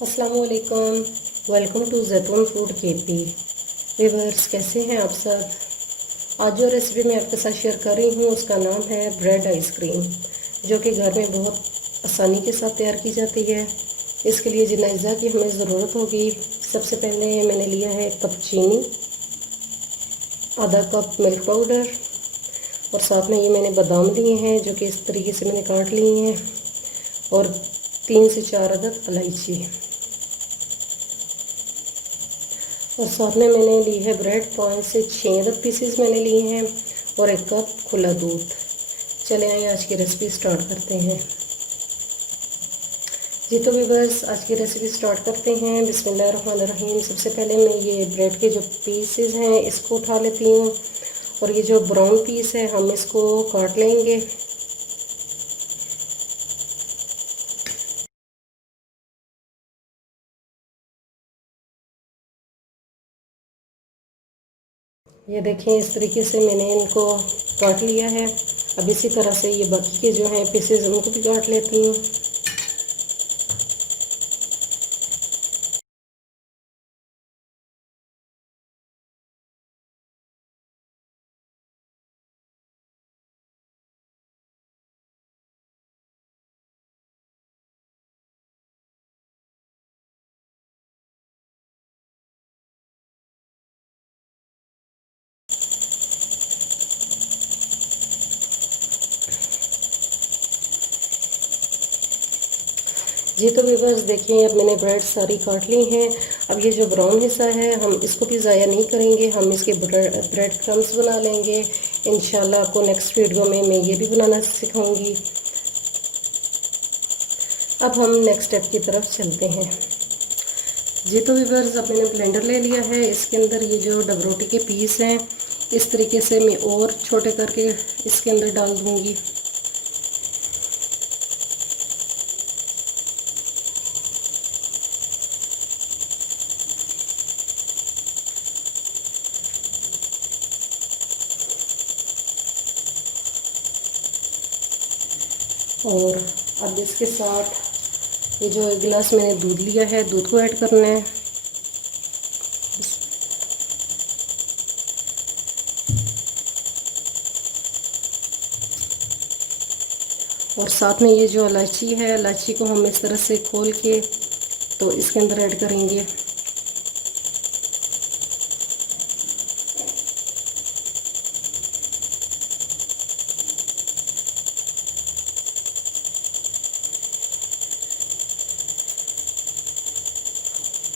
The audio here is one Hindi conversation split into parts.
अस्सलामुअलैकुम। वेलकम टू जैतून फूड केपी। व्यूअर्स, कैसे हैं आप सब। आज जो रेसिपी मैं आपके साथ शेयर कर रही हूँ उसका नाम है ब्रेड आइसक्रीम, जो कि घर में बहुत आसानी के साथ तैयार की जाती है। इसके लिए जिन अज्जा की हमें ज़रूरत होगी, सबसे पहले मैंने लिया है 1 कप चीनी, आधा कप मिल्क पाउडर और साथ में ये मैंने बादाम लिए हैं जो कि इस तरीके से मैंने काट लिए हैं, और 3 से 4 अदद इलायची, और साथ में मैंने ली है ब्रेड 5 से 6 अदद पीसेस मैंने लिए हैं, और 1 कप खुला दूध। चले आइए आज की रेसिपी स्टार्ट करते हैं। जी तो व्यूअर्स, आज की रेसिपी स्टार्ट करते हैं। बिस्मिल्लाहिर्रहमानिर्रहीम। सबसे पहले मैं ये ब्रेड के जो पीसेस हैं इसको उठा लेती हूँ, और ये जो ब्राउन पीस है हम इसको काट लेंगे। ये देखें, इस तरीके से मैंने इनको काट लिया है। अब इसी तरह से ये बाकी के जो हैं पीसेस उनको भी काट लेती हूँ। जी तो व्यूअर्स देखिए, अब मैंने ब्रेड सारी काट ली हैं। अब ये जो ब्राउन हिस्सा है हम इसको भी ज़ाया नहीं करेंगे, हम इसके ब्रेड क्रम्स बना लेंगे। इंशाल्लाह आपको नेक्स्ट वीडियो में मैं ये भी बनाना सिखाऊंगी। अब हम नेक्स्ट स्टेप की तरफ चलते हैं। जी तो व्यूअर्स, अब मैंने ब्लेंडर ले लिया है। इसके अंदर ये जो डब रोटी के पीस हैं इस तरीके से मैं और छोटे करके इसके अंदर डाल दूँगी। और अब इसके साथ ये जो 1 गिलास मैंने दूध लिया है, दूध को ऐड करना है। और साथ में ये जो इलायची है, इलायची को हम इस तरह से खोल के तो इसके अंदर ऐड करेंगे।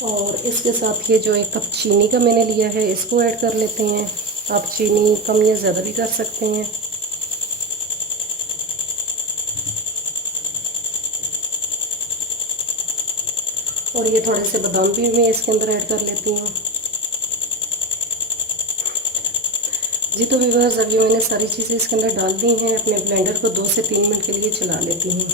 और इसके साथ ये जो 1 कप चीनी का मैंने लिया है इसको ऐड कर लेते हैं। आप चीनी कम या ज़्यादा भी कर सकते हैं। और ये थोड़े से बादाम भी मैं इसके अंदर ऐड कर लेती हूँ। जी तो व्यूअर्स, अब ये मैंने सारी चीज़ें इसके अंदर डाल दी हैं। अपने ब्लेंडर को 2 से 3 मिनट के लिए चला लेती हूँ।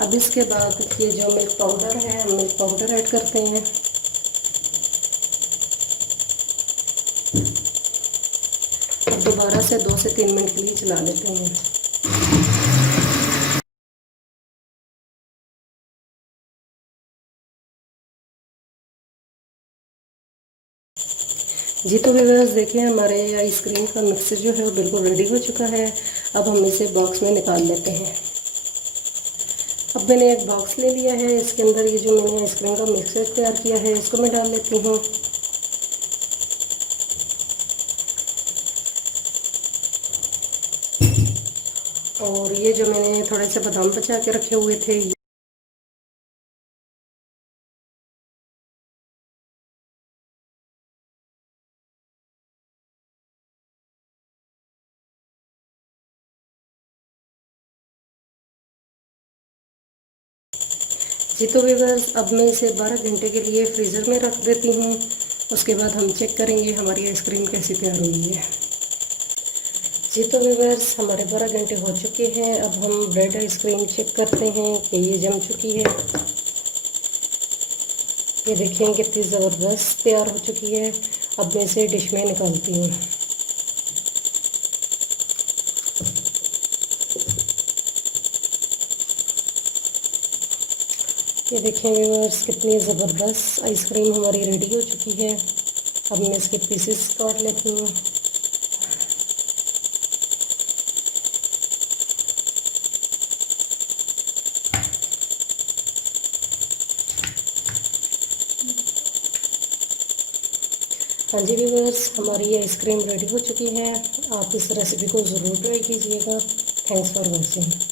अब इसके बाद ये जो मिल्क पाउडर है हम मिल्क पाउडर ऐड करते हैं। अब दोबारा से 2 से 3 मिनट के लिए चला लेते हैं। जी तो व्यूअर्स देखिए, हमारे आइसक्रीम का मिक्सर जो है वो बिल्कुल रेडी हो चुका है। अब हम इसे बॉक्स में निकाल लेते हैं। अब मैंने एक बॉक्स ले लिया है, इसके अंदर ये जो मैंने आइसक्रीम का मिक्सर तैयार किया है इसको मैं डाल लेती हूँ। और ये जो मैंने थोड़े से बादाम बचा के रखे हुए थे जी तो व्यूअर्स, अब मैं इसे 12 घंटे के लिए फ्रीज़र में रख देती हूँ। उसके बाद हम चेक करेंगे हमारी आइसक्रीम कैसी तैयार हुई है। जी तो व्यूअर्स, हमारे 12 घंटे हो चुके हैं। अब हम ब्रेड आइसक्रीम चेक करते हैं कि ये जम चुकी है। ये देखिए कितनी ज़बरदस्त तैयार हो चुकी है। अब मैं इसे डिश में निकालती हूँ। ये देखें व्यूअर्स, कितनी ज़बरदस्त आइसक्रीम हमारी रेडी हो चुकी है। अब मैं इसके पीसेस काट लेती हूँ। हाँ जी व्यूअर्स, हमारी ये आइसक्रीम रेडी हो चुकी है। आप इस रेसिपी को ज़रूर ट्राई कीजिएगा। Thanks for watching.